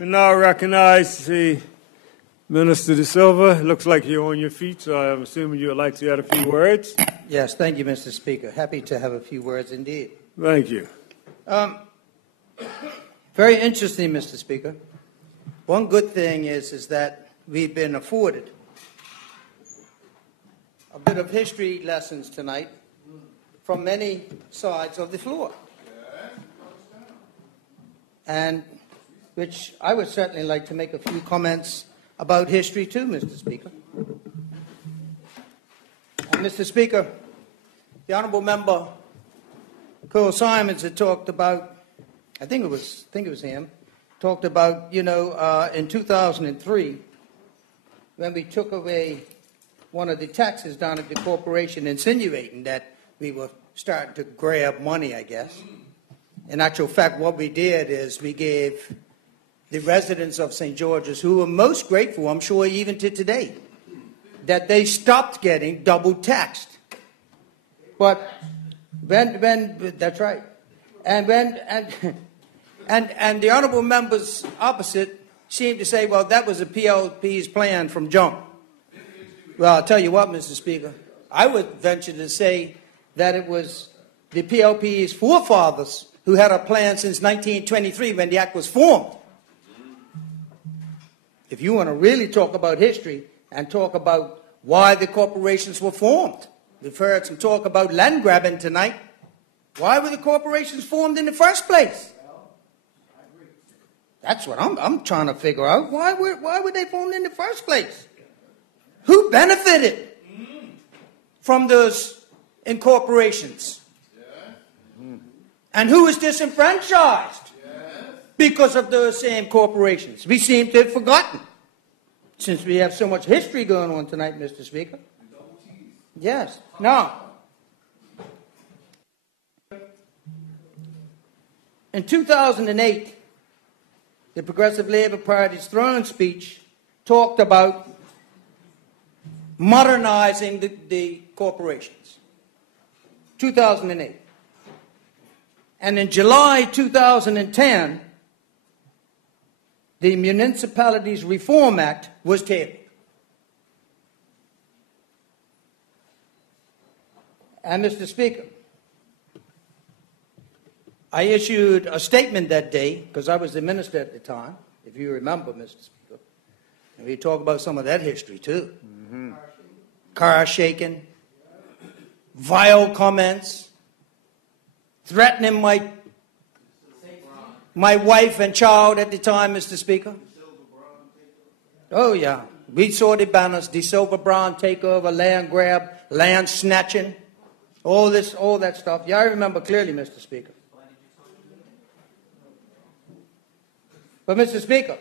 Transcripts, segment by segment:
We now recognize the Minister DeSilva. It looks like you're on your feet, so I'm assuming you would like to add a few words. Yes, thank you, Mr. Speaker. Happy to have a few words indeed. Thank you. Very interesting, Mr. Speaker. One good thing is that we've been afforded a bit of history lessons tonight from many sides of the floor, and which I would certainly like to make a few comments about history too, Mr. Speaker. And Mr. Speaker, the Honourable Member Cole Simons had talked about, I think it was him, talked about, in 2003, when we took away one of the taxes down at the corporation, insinuating that we were starting to grab money, I guess. In actual fact, what we did is we gave the residents of St. George's, who were most grateful, I'm sure even to today, that they stopped getting double taxed. But when that's right. And the honourable members opposite seemed to say, well, that was the PLP's plan from jump. Well, I'll tell you what, Mr. Speaker, I would venture to say that it was the PLP's forefathers who had a plan since 1923 when the Act was formed. If you want to really talk about history and talk about why the corporations were formed, we've heard some talk about land grabbing tonight. Why were the corporations formed in the first place? That's what I'm trying to figure out. Why were they formed in the first place? Who benefited from those incorporations? And who is disenfranchised because of those same corporations? We seem to have forgotten, since we have so much history going on tonight, Mr. Speaker. Yes. Now, in 2008, the Progressive Labour Party's throne speech talked about modernizing the corporations. 2008. And in July 2010, the Municipalities Reform Act was tabled. And Mr. Speaker, I issued a statement that day, because I was the minister at the time, if you remember, Mr. Speaker. And we talk about some of that history, too. Mm-hmm. Car shaking, vile comments, threatening my wife and child at the time, Mr. Speaker. Oh, yeah. We saw the banners, DeSilva Brown takeover, land grab, land snatching, all that stuff. Yeah, I remember clearly, Mr. Speaker. But, Mr. Speaker,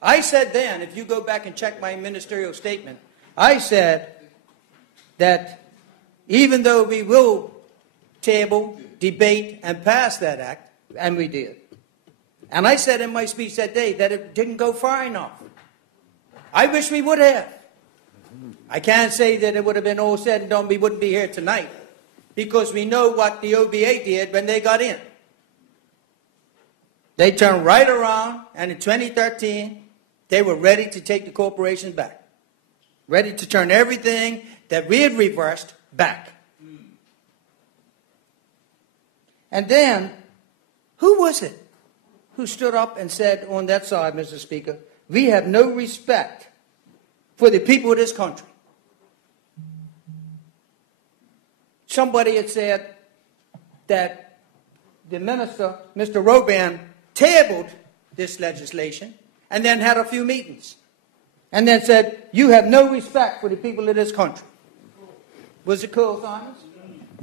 I said then, if you go back and check my ministerial statement, I said that even though we will table, debate, and pass that act, and we did, and I said in my speech that day that it didn't go far enough. I wish we would have. I can't say that it would have been all said and done, we wouldn't be here tonight, because we know what the OBA did when they got in. They turned right around, and in 2013, they were ready to take the corporation back. Ready to turn everything that we had reversed back. And then, who was it who stood up and said on that side, Mr. Speaker, we have no respect for the people of this country? Somebody had said that the minister, Mr. Roban, tabled this legislation and then had a few meetings and then said, you have no respect for the people of this country. Was it Cole Simons?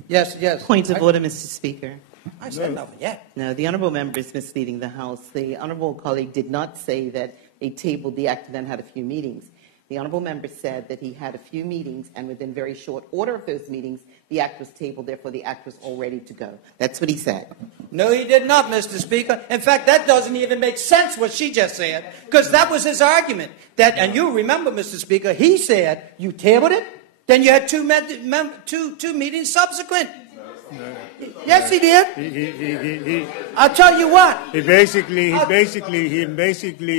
Yes, yes. Point of order, Mr. Speaker. I said nothing yet. No, the honourable member is misleading the House. The honourable colleague did not say that they tabled the act and then had a few meetings. The honourable member said that he had a few meetings, and within very short order of those meetings, the act was tabled. Therefore, the act was all ready to go. That's what he said. No, he did not, Mr. Speaker. In fact, that doesn't even make sense, what she just said, because that was his argument. That, and you remember, Mr. Speaker, he said you tabled it, then you had two meetings subsequent. Yes, he did. He I'll tell you what. He basically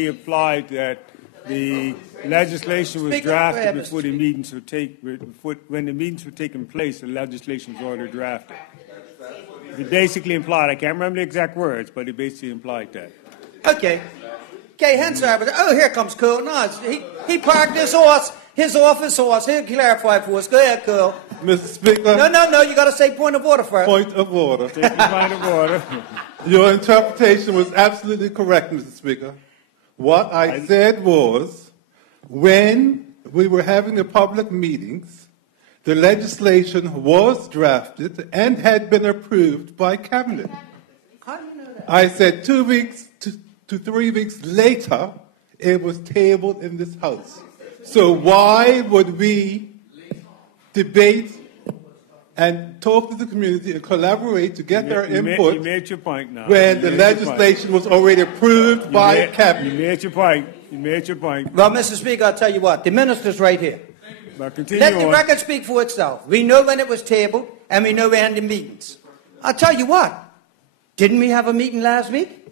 implied that the legislation was Speaker, go ahead, drafted Mr. before the meetings when the meetings were taking place. The legislation was already drafted. He basically implied. I can't remember the exact words, but he basically implied that. Okay. Okay, hence oh, here comes Cole. No, he parked his office horse. He'll clarify for us. Go ahead, Cole. Mr. Speaker. No, you got to say point of order first. Point of order. Take your point of order. Your interpretation was absolutely correct, Mr. Speaker. What I said was, when we were having the public meetings, the legislation was drafted and had been approved by Cabinet. How do you know that? I said 2 weeks to 3 weeks later, it was tabled in this House. So why would we debate and talk to the community and collaborate to get their input You made your point now. when the legislation was already approved by Cabinet? You made your point. You made your point. Well, Mr. Speaker, I'll tell you what. The minister's right here. But continue Let the on. record speak for itself. We know when it was tabled, and we know we had the meetings. I'll tell you what. Didn't we have a meeting last week?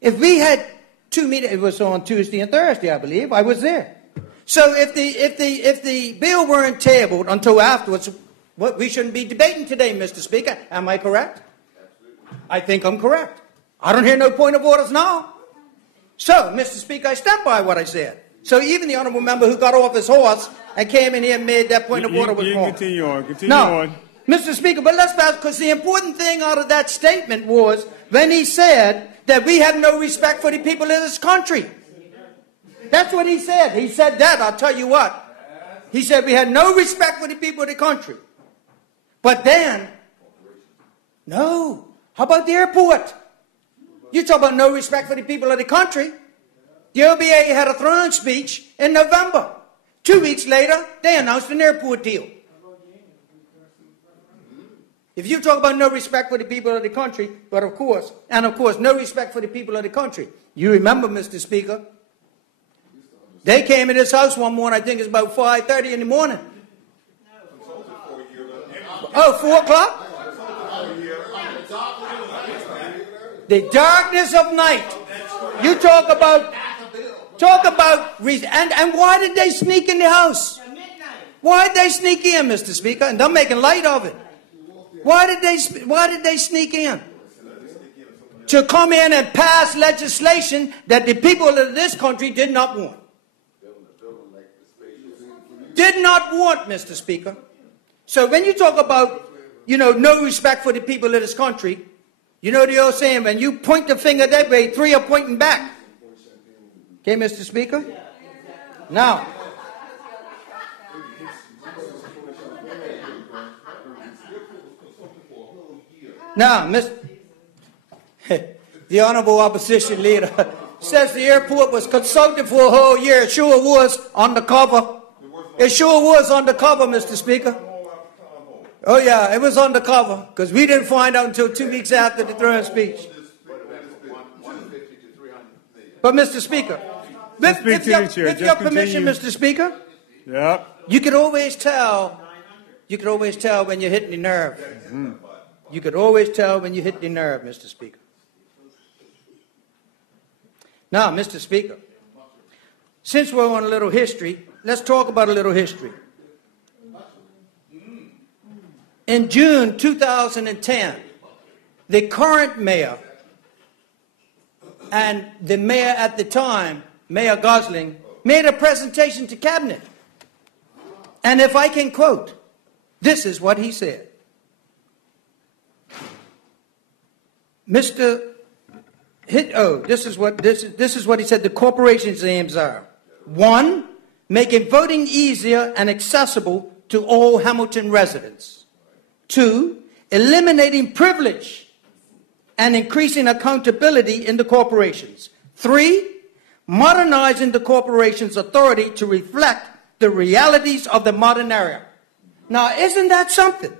If we had 2 meetings, it was on Tuesday and Thursday, I believe. I was there. So if the bill weren't tabled until afterwards, we shouldn't be debating today, Mr. Speaker. Am I correct? I think I'm correct. I don't hear no point of orders now. So, Mr. Speaker, I stand by what I said. So even the honourable member who got off his horse and came in here and made that point of order was wrong. Continue on. Continue on. Mr. Speaker, but let's pass, because the important thing out of that statement was when he said that we have no respect for the people of this country. That's what he said. He said that, I'll tell you what. He said we had no respect for the people of the country. But then, no. How about the airport? You talk about no respect for the people of the country. The OBA had a throne speech in November. 2 weeks later, they announced an airport deal. If you talk about no respect for the people of the country, but of course, no respect for the people of the country. You remember, Mr. Speaker, they came in this house one morning, I think it's about 5:30 in the morning. Oh, 4 o'clock? The darkness of night. You talk about, and why did they sneak in the house? Why did they sneak in, Mr. Speaker? And I'm making light of it. Why did they sneak in? To come in and pass legislation that the people of this country did not want. Did not want, Mr. Speaker. So when you talk about, no respect for the people of this country, you know the old saying, when you point the finger that way, 3 are pointing back. Okay, Mr. Speaker? Now, the Honourable Opposition Leader says the airport was consulted for a whole year. It sure was undercover. It sure was undercover, Mr. Speaker. Oh, yeah, it was undercover, because we didn't find out until 2 weeks after the throne speech. But, Mr. Speaker, with your permission, Mr. Speaker, yeah. you could always tell when you're hitting the nerve. You could always tell when you hit the nerve, Mr. Speaker. Now, Mr. Speaker, since we're on a little history, let's talk about a little history. In June 2010, the current mayor and the mayor at the time, Mayor Gosling, made a presentation to Cabinet. And if I can quote, this is what he said. This is what he said the corporation's aims are. 1, making voting easier and accessible to all Hamilton residents. 2, eliminating privilege and increasing accountability in the corporations. 3, modernizing the corporation's authority to reflect the realities of the modern era. Now, isn't that something?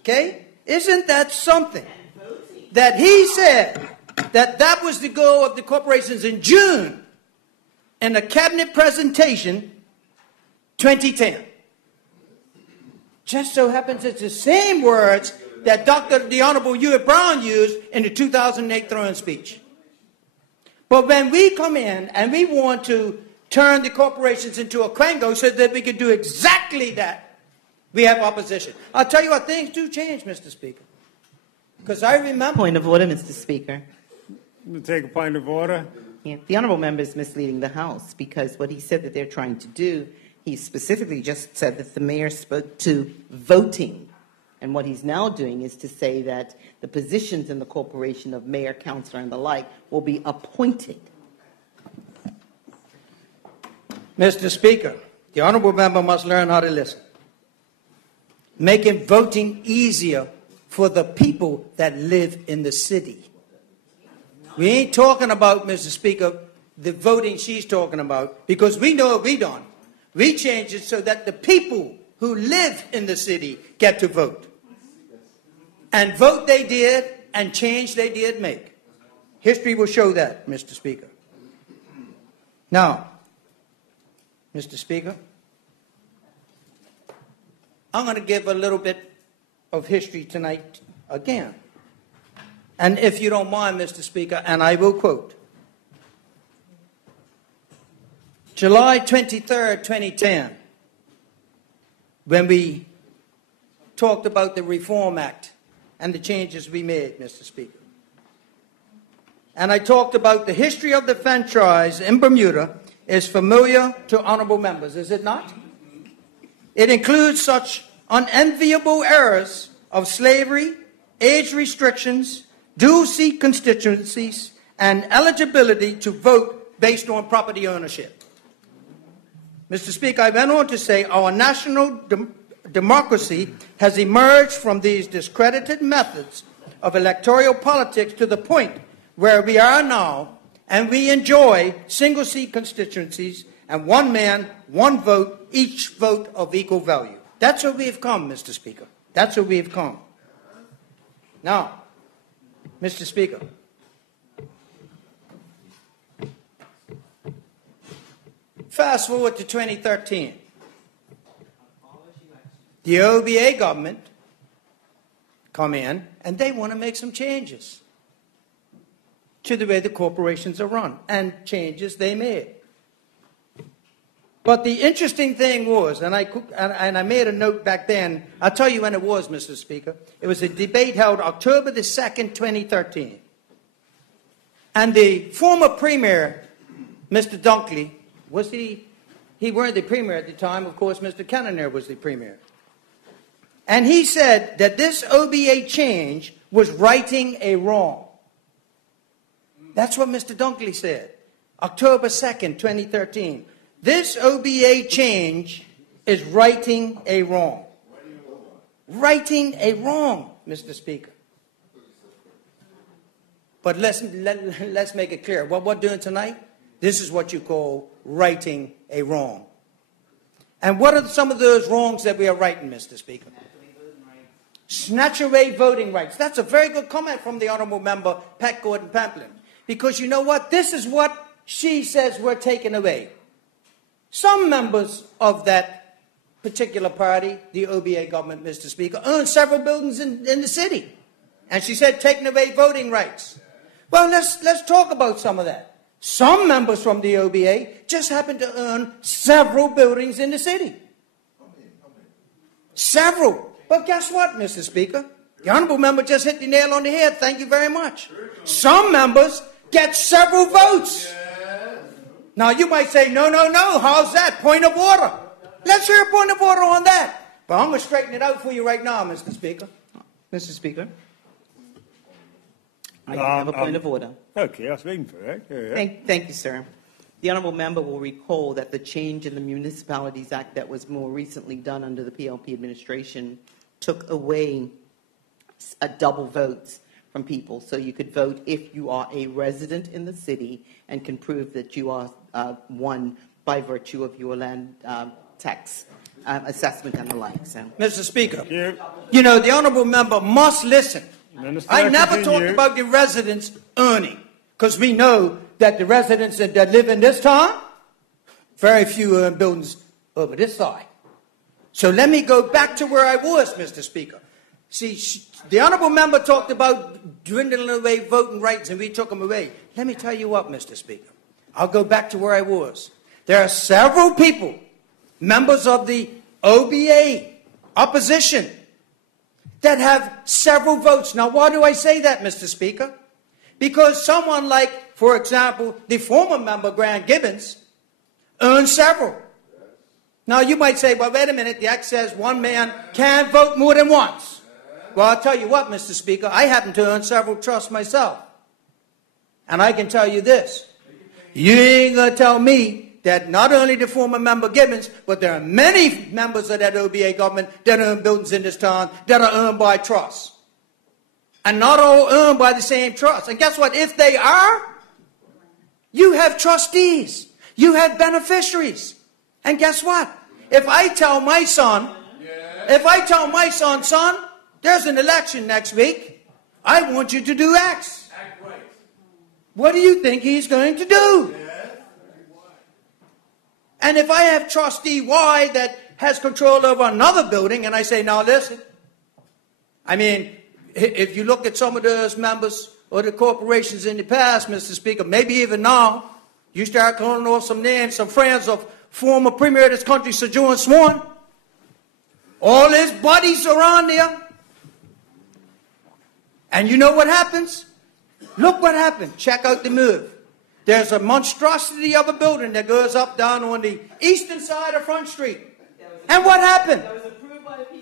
Okay? Isn't that something? That he said that was the goal of the corporations in June in a cabinet presentation 2010. Just so happens it's the same words that the Honorable Hewitt Brown used in the 2008 throne speech. But when we come in and we want to turn the corporations into a quango so that we can do exactly that, we have opposition. I'll tell you what, things do change, Mr. Speaker. Because I remember... Point of order, Mr. Speaker. You take a point of order. Yeah, the honourable member is misleading the House because what he said that they're trying to do, he specifically just said that the mayor spoke to voting. And what he's now doing is to say that the positions in the corporation of mayor, councillor, and the like will be appointed. Mr. Speaker, the honourable member must learn how to listen. Making voting easier for the people that live in the city. We ain't talking about, Mr. Speaker, the voting she's talking about, because we know what we done. We changed it so that the people who live in the city get to vote. And vote they did, and change they did make. History will show that, Mr. Speaker. Now, Mr. Speaker, I'm going to give a little bit of history tonight again. And if you don't mind, Mr. Speaker, and I will quote, July 23rd, 2010, when we talked about the Reform Act and the changes we made, Mr. Speaker. And I talked about the history of the franchise in Bermuda is familiar to honourable members, is it not? It includes such unenviable errors of slavery, age restrictions, dual seat constituencies, and eligibility to vote based on property ownership. Mr. Speaker, I went on to say our national democracy has emerged from these discredited methods of electoral politics to the point where we are now, and we enjoy single-seat constituencies and one man, one vote, each vote of equal value. That's where we have come, Mr. Speaker. That's where we have come. Now, Mr. Speaker, fast forward to 2013. The OBA government come in, and they want to make some changes to the way the corporations are run, and changes they made. But the interesting thing was, and I made a note back then, I'll tell you when it was, Mr. Speaker. It was a debate held October the 2nd, 2013. And the former Premier, Mr. Dunkley, he weren't the Premier at the time, of course, Mr. Kennener was the Premier. And he said that this OBA change was righting a wrong. That's what Mr. Dunkley said, October 2nd, 2013. This OBA change is righting a wrong. Righting a wrong, Mr. Speaker. But let's make it clear. What we're doing tonight, this is what you call righting a wrong. And what are some of those wrongs that we are righting, Mr. Speaker? Snatch away voting rights. That's a very good comment from the Honourable Member Pat Gordon-Pamplin. Because you know what? This is what she says we're taking away. Some members of that particular party, the OBA government, Mr. Speaker, own several buildings in the city. And she said taking away voting rights. Well, let's talk about some of that. Some members from the OBA just happen to own several buildings in the city. Several. But guess what, Mr. Speaker? The Honourable Member just hit the nail on the head. Thank you very much. Some members get several votes. Now, you might say, no. How's that? Point of order. Let's hear a point of order on that. But I'm going to straighten it out for you right now, Mr. Speaker. Mr. Speaker, I have a point of order. Okay, I was waiting for that. Yeah. Thank you, sir. The honourable member will recall that the change in the Municipalities Act that was more recently done under the PLP administration took away double votes from people. So you could vote if you are a resident in the city and can prove that you are one by virtue of your land tax assessment and the like. So. Mr. Speaker, you know, the Honourable Member must listen. I never talked about the residents earning, because we know that the residents that live in this town, very few earn buildings over this side. So let me go back to where I was, Mr. Speaker. See, the honourable member talked about dwindling away voting rights and we took them away. Let me tell you what, Mr. Speaker. I'll go back to where I was. There are several people, members of the OBA, opposition, that have several votes. Now, why do I say that, Mr. Speaker? Because someone like, for example, the former member, Grant Gibbons, earned several. Now, you might say, well, wait a minute, the Act says one man can't vote more than once. Well, I'll tell you what, Mr. Speaker, I happen to earn several trusts myself. And I can tell you this. You ain't going to tell me that not only the former member Gibbons, but there are many members of that OBA government that own buildings in this town that are owned by trusts. And not all owned by the same trust. And guess what? If they are, you have trustees. You have beneficiaries. And guess what? If I tell my son, son, there's an election next week, I want you to do X. What do you think he's going to do? And if I have trustee Y that has control over another building and I say, now listen, I mean, if you look at some of those members or the corporations in the past, Mr. Speaker, maybe even now, you start calling off some names, some friends of former Premier of this country, Sir John Swan. All his buddies are on there. And you know what happens? Look what happened. Check out the move. There's a monstrosity of a building that goes up down on the eastern side of Front Street. And what happened?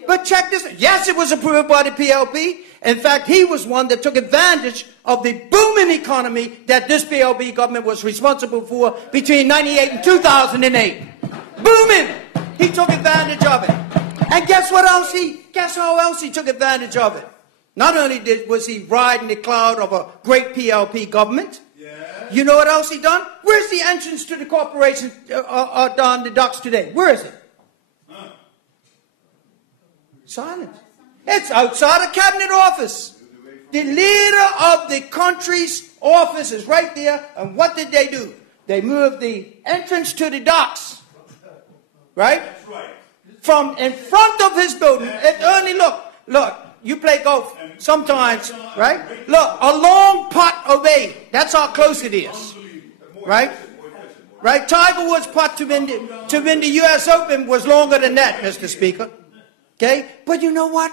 But check this. Yes, it was approved by the PLP. In fact, he was one that took advantage of the booming economy that this PLP government was responsible for between 98 and 2008. Booming! He took advantage of it. And guess what else guess how else he took advantage of it? Not only was he riding the cloud of a great PLP government, you know what else he done? Where's the entrance to the corporation down the docks today? Where is it? Silent. It's outside the cabinet office. The leader of the country's office is right there. And what did they do? They moved the entrance to the docks. Right? From in front of his building. It only look, you play golf sometimes, right? Look, a long putt away. That's how close it is. Right? Right? Tiger Woods' putt to win the U.S. Open was longer than that, Mr. Speaker. Okay? But you know what?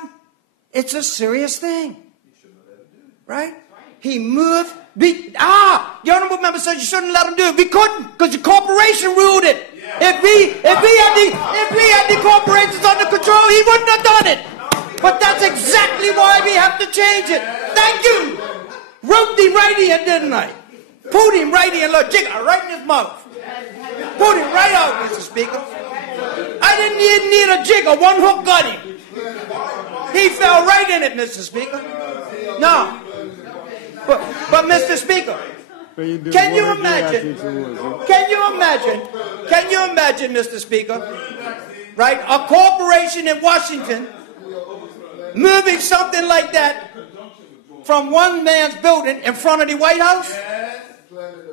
It's a serious thing. Right? He moved. The honorable member said you shouldn't let him do it. We couldn't, because the corporation ruled it. If we had the corporations under control, he wouldn't have done it. But that's exactly why we have to change it. Thank you. Roped him right in, didn't I? Pulled him right in, look, jigger right in his mouth. Pulled him right out, Mr. Speaker. I didn't even need a jigger. One hook got him. He fell right in it, Mr. Speaker. No. But Mr. Speaker, can you imagine, Mr. Speaker, right, a corporation in Washington moving something like that from one man's building in front of the White House?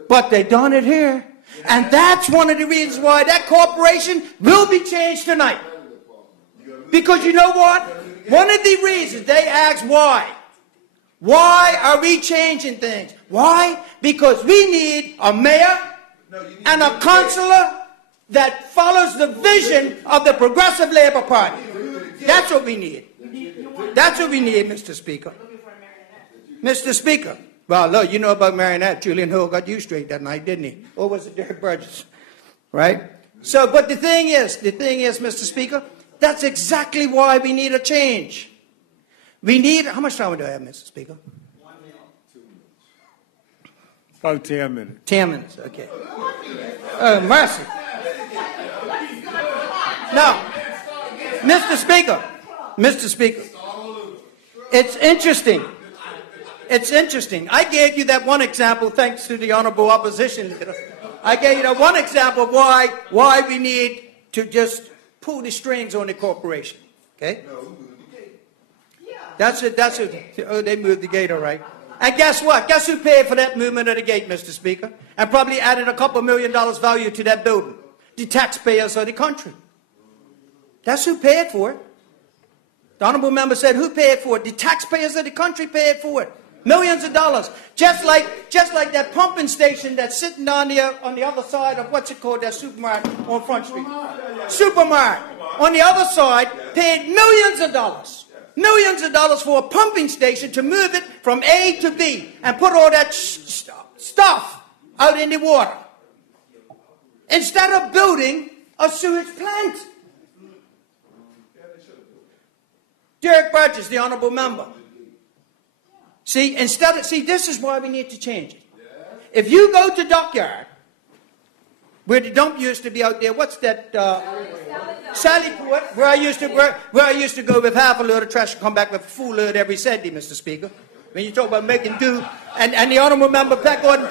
But they done it here. And that's one of the reasons why that corporation will be changed tonight. Because you know what? One of the reasons they ask why. Why are we changing things? Why? Because we need a mayor and a councillor that follows the vision of the Progressive Labour Party. That's what we need. That's what we need, Mr. Speaker. Mr. Speaker. Well, look, you know about Marionette. Julian Hill got you straight that night, didn't he? Or was it Derek Burgess? Right? So, but the thing is, Mr. Speaker, that's exactly why we need a change. We need, how much time do I have, Mr. Speaker? 1 minute. 2 minutes. About 10 minutes. 10 minutes, okay. Oh, mercy. Now, Mr. Speaker, it's interesting. It's interesting. I gave you that one example thanks to the honorable opposition leader. I gave you that one example of why we need to just pull the strings on the corporation. Okay? That's it. Oh, they moved the gate, all right. And guess what? Guess who paid for that movement of the gate, Mr. Speaker? And probably added a couple $1 million value to that building. The taxpayers of the country. That's who paid for it. The honorable member said, who paid for it? The taxpayers of the country paid for it. Millions of dollars. Just like that pumping station that's sitting down there on the other side of what's it called, that supermarket on Front Street. Supermarket. On the other side, paid millions of dollars. Millions of dollars for a pumping station to move it from A to B and put all that stuff out in the water. Instead of building a sewage plant. Derek Burgess, the honorable member. See, this is why we need to change it. If you go to Dockyard, where the dump used to be out there, what's that? Sallyport, where I used to go with half a load of trash and come back with a full load every Sunday, Mr. Speaker. When you talk about making do, and the honorable member Pat Gordon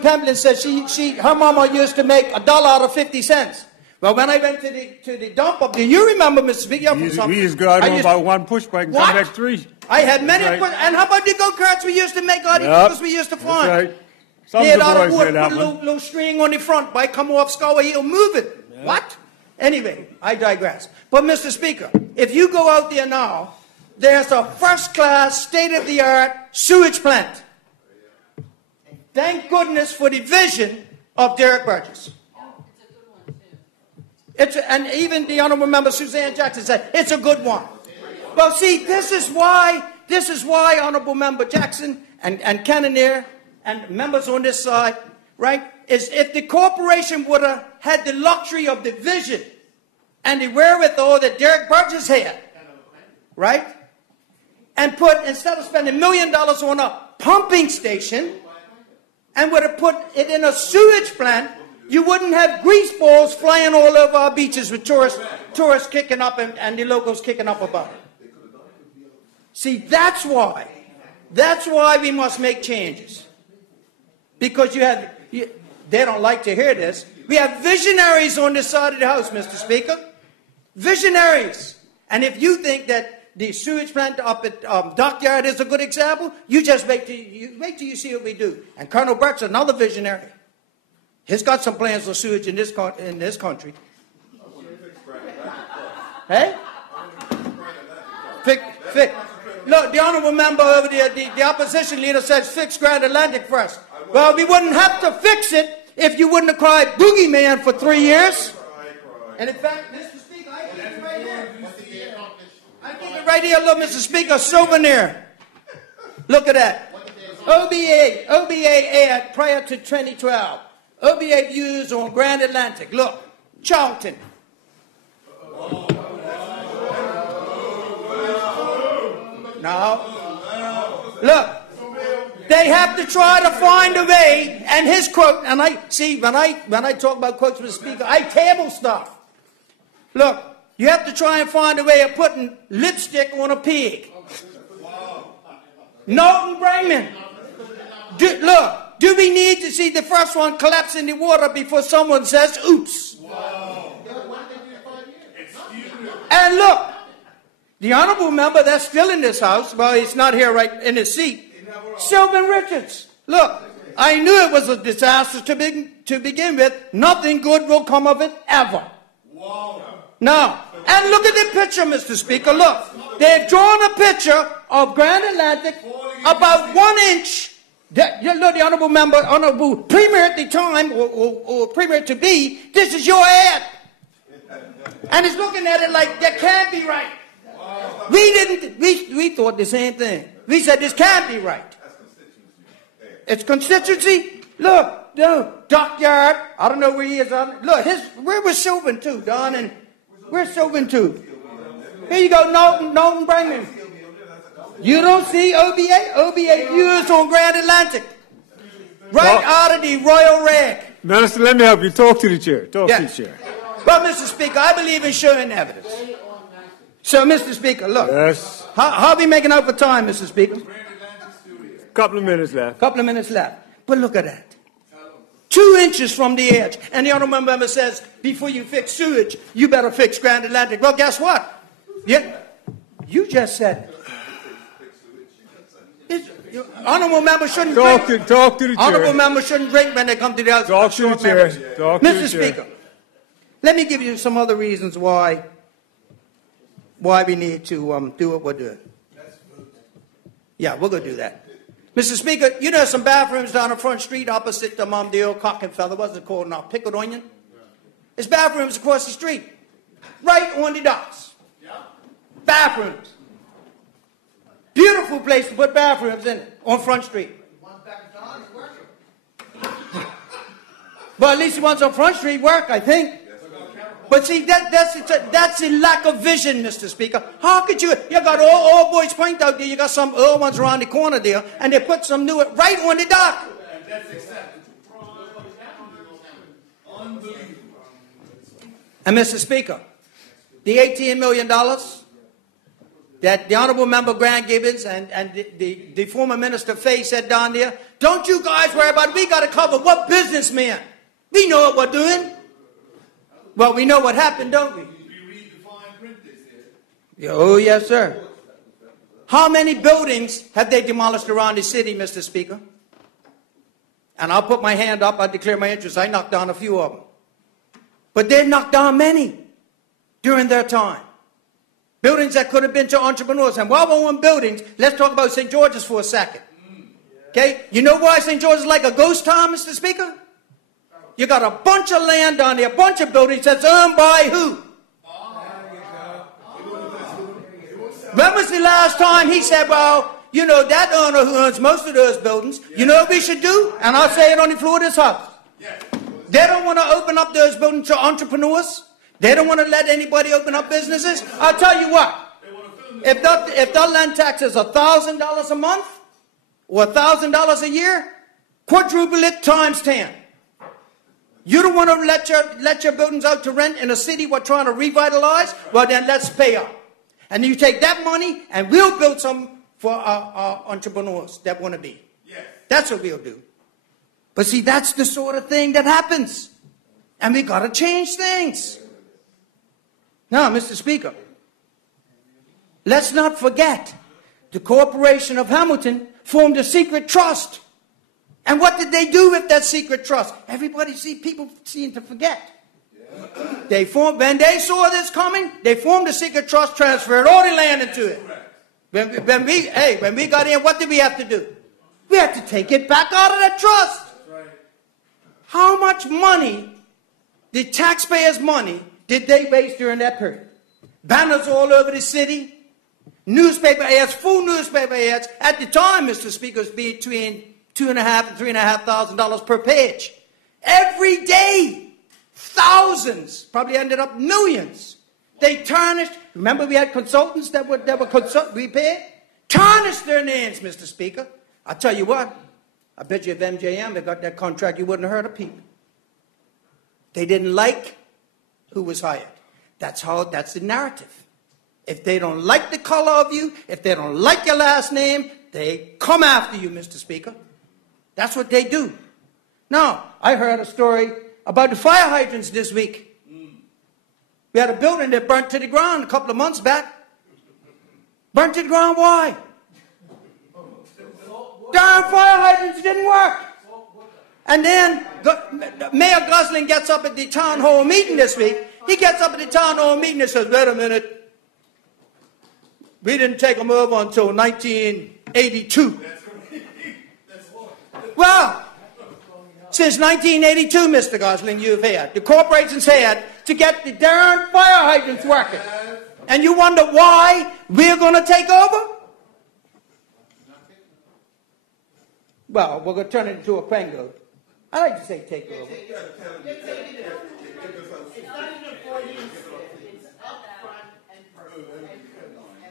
Pamplin said her mama used to make $1 out of 50 cents. Well, when I went to the dump up there, you remember, Mr. Speaker, we used to go out on about one push bike and come back 3. I had many, and how about the go-karts we used to make out of because we used to find? That's right. Some they of the had boys wood, did that put a little string on the front, by come off Scour Hill, move it. Yeah. What? Anyway, I digress. But Mr. Speaker, if you go out there now, there's a first-class, state-of-the-art sewage plant. Thank goodness for the vision of Derek Burgess. And even the honorable member Suzanne Jackson said it's a good one. Well, see, this is why honorable member Jackson and Cannoneer and members on this side, right, is if the corporation would have had the luxury of the vision and the wherewithal that Derek Burgess had, right, and instead of spending $1 million on a pumping station and would have put it in a sewage plant, you wouldn't have grease balls flying all over our beaches with tourists kicking up and the locals kicking up about it. See, that's why we must make changes. Because they don't like to hear this. We have visionaries on this side of the house, Mr. Speaker. Visionaries. And if you think that the sewage plant up at Dockyard is a good example, you just wait till you see what we do. And Colonel Burke's another visionary. He's got some plans for sewage in this country. Hey? Fix. Look, the honorable member over there, the opposition leader says fix Grand Atlantic first. Well, we wouldn't have to fix it if you wouldn't have cried boogeyman for 3 years. And in fact, Mr. Speaker, I keep it right here. I keep it right here. Look, Mr. Speaker, souvenir. Look at that. OBA aired prior to 2012. OBA views on Grand Atlantic. Look, Charlton. Now, look, they have to try to find a way. And his quote, and I see when I talk about quotes with the Speaker, I table stuff. Look, you have to try and find a way of putting lipstick on a pig. Norton Brayman. Do we need to see the first one collapse in the water before someone says, oops? And look, the honorable member that's still in this house, well, he's not here right in his seat, Sylvan Richards. Look, I knew it was a disaster to begin with. Nothing good will come of it ever. Now, and look at the picture, Mr. Speaker. Look, they've drawn a picture of Grand Atlantic about 1 inch. The honorable member, honorable premier at the time, or premier to be, this is your ad. And he's looking at it like, that can't be right. We thought the same thing. We said, this can't be right. It's constituency. Look, Dockyard. I don't know where he is. Look, where was Sylvan too, Don? And where's Sylvan too? Here you go, Norton Brayman. You don't see OBA views on Grand Atlantic. Right out of the Royal Rag. Minister, let me help you. Talk to the chair. To the chair. Well, Mr. Speaker, I believe in showing evidence. So, Mr. Speaker, look. Yes. How are we making out for time, Mr. Speaker? Couple of minutes left. But look at that. 2 inches from the edge. And the honorable member says, before you fix sewage, you better fix Grand Atlantic. Well, guess what? Yeah, you just said it. Honorable member shouldn't talk to the chair. Honorable member shouldn't drink when they come to the house. Talk to the chair. Mr. Speaker, Let me give you some other reasons why we need to do what we're doing. Yeah, we're going to do that. Mr. Speaker, you know some bathrooms down the front street opposite the old Cock and Feather, what's it called now, Pickled Onion? There's bathrooms across the street, right on the docks. Bathrooms. Beautiful place to put bathrooms in it, on Front Street. Well, at least the ones on Front Street work, I think. But see, that's a lack of vision, Mr. Speaker. How could you got all Boys Point out there, you got some old ones around the corner there, and they put some new right on the dock. And that's acceptable. Unbelievable. And Mr. Speaker, the $18 million that the Honorable Member Grant Gibbons and the former Minister Fay said down there, don't you guys worry about it, we got to cover what businessmen? We know what we're doing. Well, we know what happened, don't we? We read the fine print, they said. Oh, yes, sir. How many buildings have they demolished around the city, Mr. Speaker? And I'll put my hand up, I declare my interest. I knocked down a few of them. But they knocked down many during their time. Buildings that could have been to entrepreneurs. And while we're on buildings, let's talk about St. George's for a second. Okay? You know why St. George's is like a ghost town, Mr. Speaker? You got a bunch of land on there, a bunch of buildings that's owned by who? When was the last time he said, well, you know, that owner who owns most of those buildings, you know what we should do? And I'll say it on the floor of this house. They don't want to open up those buildings to entrepreneurs. They don't want to let anybody open up businesses. I'll tell you what. If the land tax is $1,000 a month or $1,000 a year, quadruple it times 10. You don't want to let your buildings out to rent in a city we're trying to revitalize? Well, then let's pay up. And you take that money and we'll build some for our entrepreneurs that want to be. Yes. That's what we'll do. But see, that's the sort of thing that happens. And we got to change things. Now, Mr. Speaker, let's not forget the Corporation of Hamilton formed a secret trust. And what did they do with that secret trust? People seem to forget. Yeah. When they saw this coming, they formed a secret trust, transferred all the land into it. When we got in, what did we have to do? We had to take it back out of that trust. Right. How much money, the taxpayers' money, did they waste during that period? Banners all over the city, newspaper ads, full newspaper ads. At the time, Mr. Speaker, it was between $2,500 and $3,500 per page. Every day, thousands, probably ended up millions. They tarnished. Remember, we had consultants that were we paid? Tarnished their names, Mr. Speaker. I'll tell you what. I bet you if MJM had got that contract, you wouldn't have heard of people. They didn't like who was hired. That's the narrative. If they don't like the color of you, if they don't like your last name, they come after you, Mr. Speaker. That's what they do. Now, I heard a story about the fire hydrants this week. We had a building that burnt to the ground a couple of months back. Burnt to the ground, why? Darn fire hydrants didn't work. And then Mayor Gosling gets up at the town hall meeting this week. He gets up at the town hall meeting and says, wait a minute. We didn't take them over until 1982. Well, since 1982, Mr. Gosling, you've had, the corporations had to get the darn fire hydrants working. And you wonder why we're going to take over? Well, we're going to turn it into a Pango. I like to say take over.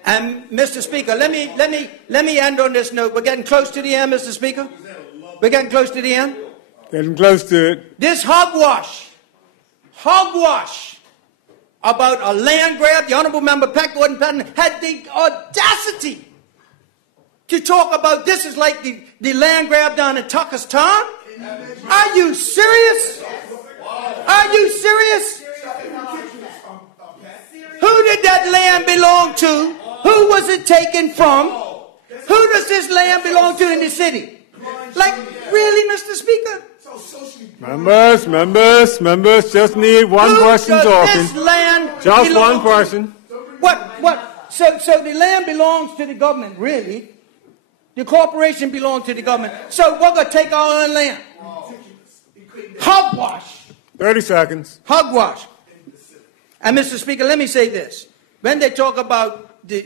And Mr. Speaker, let me end on this note. We're getting close to the end, Mr. Speaker. We're getting close to the end. Getting close to it. This hogwash about a land grab, the Honorable Member Peck Gordon Patton had the audacity to talk about this is like the land grab down in Tucker's Town. Are you serious? Are you serious? Who did that land belong to? Who was it taken from? Who does this land belong to in the city? Like, really, Mr. Speaker? Members just need one Who person does this talking. land Just belong one person. What? So the land belongs to the government, really. The corporation belongs to the government. So we're going to take our own land. Hogwash. 30 seconds. Hogwash. And Mr. Speaker, let me say this. When they talk about the,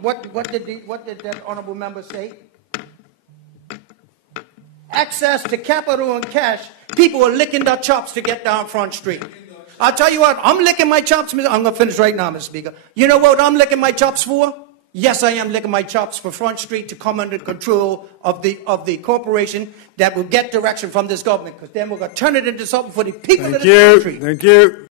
what did that honorable member say? Access to capital and cash. People are licking their chops to get down Front Street. I'll tell you what, I'm licking my chops. I'm going to finish right now, Mr. Speaker. You know what I'm licking my chops for? Yes, I am licking my chops for Front Street to come under control of the corporation that will get direction from this government, because then we're going to turn it into something for the people of the country. Thank you.